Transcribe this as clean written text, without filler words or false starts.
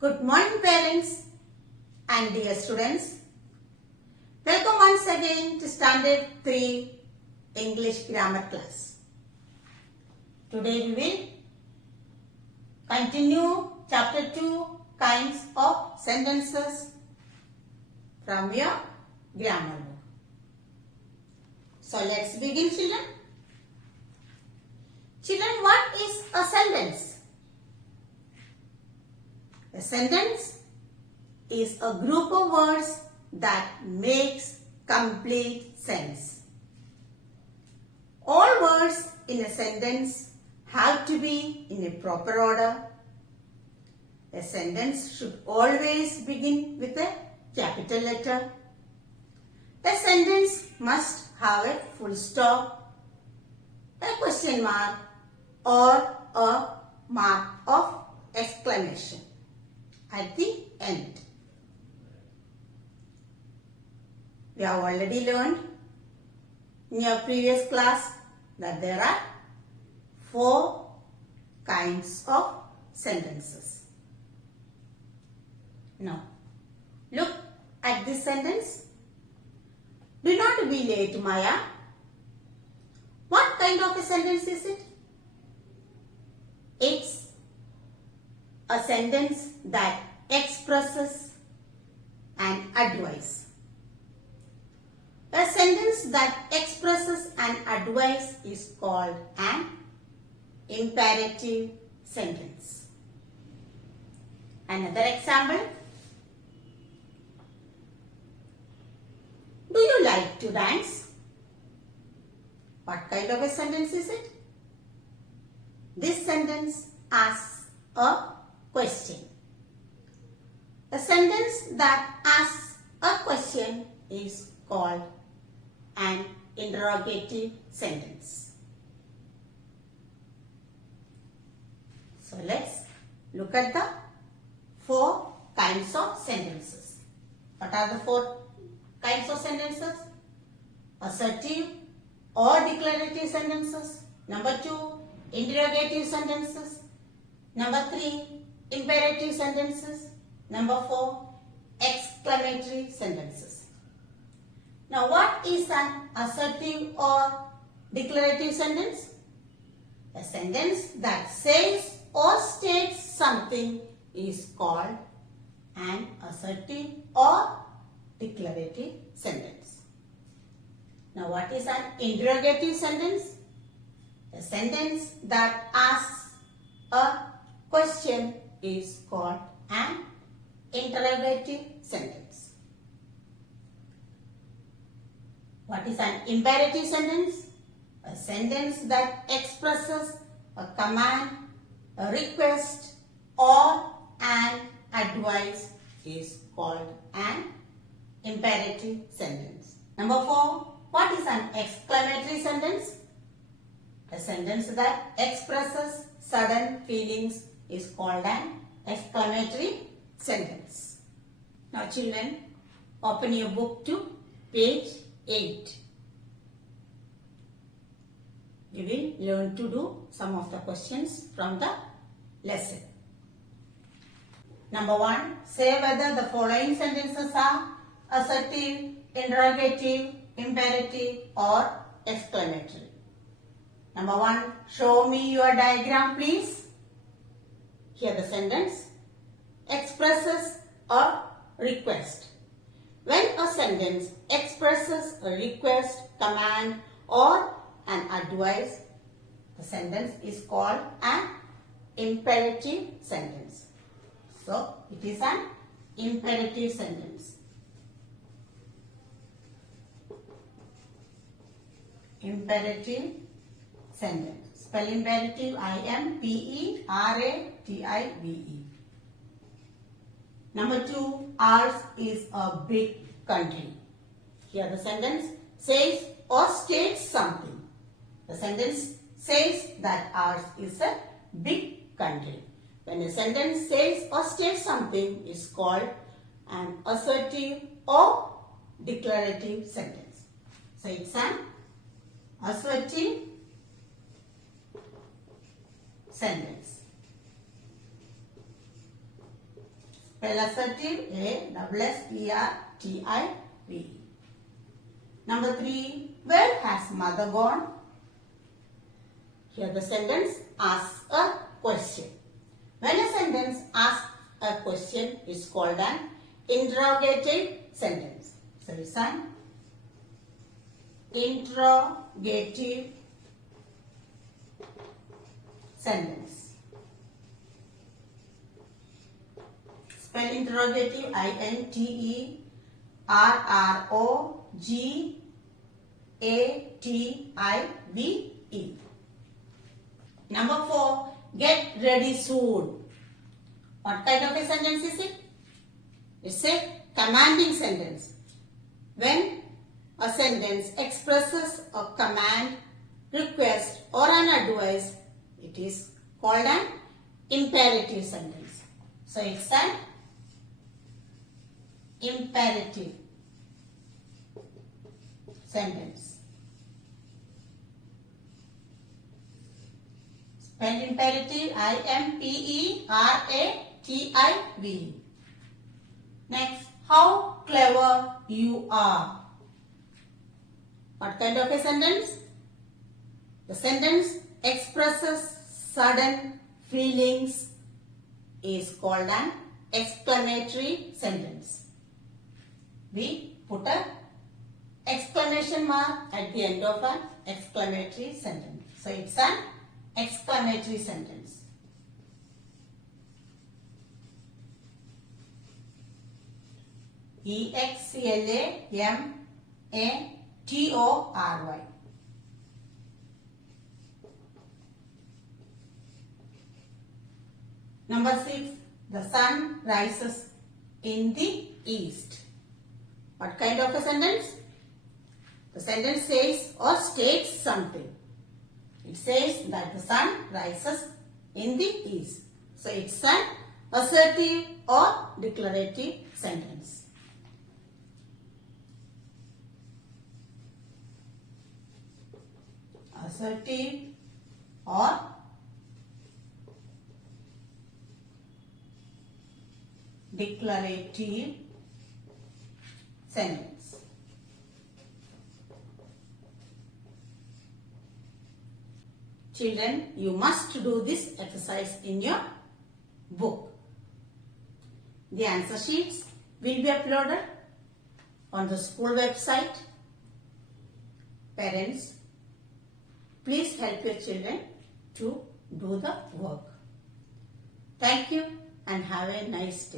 Good morning parents and dear students. Welcome once again to Standard 3 English Grammar class. Today we will continue chapter 2 kinds of sentences from your grammar book. So let's begin children. Children, what is a sentence? A sentence is a group of words that makes complete sense. All words in a sentence have to be in a proper order. A sentence should always begin with a capital letter. A sentence must have a full stop, a question mark, or a mark of exclamation at the end. We have already learned in your previous class that there are 4 kinds of sentences. Now, look at this sentence. Do not be late, Maya. What kind of a sentence is it? It's a sentence that expresses an advice. A sentence that expresses an advice is called an imperative sentence. Another example. Do you like to dance? What kind of a sentence is it? This sentence asks a question. A sentence that asks a question is called an interrogative sentence. So let's look at the 4 kinds of sentences. What are the 4 kinds of sentences? Assertive or declarative sentences. Number 2, interrogative sentences. Number 3, imperative sentences. Number 4, exclamatory sentences. Now, what is an assertive or declarative sentence? A sentence that says or states something is called an assertive or declarative sentence. Now, what is an interrogative sentence? A sentence that asks a question is called an interrogative sentence. What is an imperative sentence? A sentence that expresses a command, a request, or an advice is called an imperative sentence. Number 4, what is an exclamatory sentence? A sentence that expresses sudden feelings is called an exclamatory sentence. Now children, open your book to page 8. We will learn to do some of the questions from the lesson. Number 1, say whether the following sentences are assertive, interrogative, imperative or exclamatory. Number 1, show me your diagram please. Here the sentence expresses a request. When a sentence expresses a request, command or an advice, the sentence is called an imperative sentence. So, it is an imperative sentence. Imperative sentence. Spell imperative imperative. Number 2, ours is a big country. Here the sentence says or states something. The sentence says that ours is a big country. When a sentence says or states something is called an assertive or declarative sentence. So it's an assertive sentence. Spell assertive, A-S-S-E-R-T-I-V. Number 3, where has mother gone? Here the sentence asks a question. When a sentence asks a question is called an interrogative sentence. So it's an interrogative sentence. Spell interrogative, I-N-T-E-R-R-O-G-A-T-I-V-E. Number 4, get ready soon. What kind of a sentence is it? It's a commanding sentence. When a sentence expresses a command, request or an advice, it is called an imperative sentence. So it's an imperative sentence. Spell imperative, I-M-P-E-R-A-T-I-V. Next, how clever you are. What kind of a sentence? The sentence expresses sudden feelings is called an exclamatory sentence. We put an exclamation mark at the end of an exclamatory sentence. So it's an exclamatory sentence. E-X-C-L-A-M-A-T-O-R-Y. Number 6, the sun rises in the east. What kind of a sentence? The sentence says or states something. It says that the sun rises in the east. So it's an assertive or declarative sentence. Assertive or declarative sentence. Children, you must do this exercise in your book. The answer sheets will be uploaded on the school website. Parents, please help your children to do the work. Thank you and have a nice day.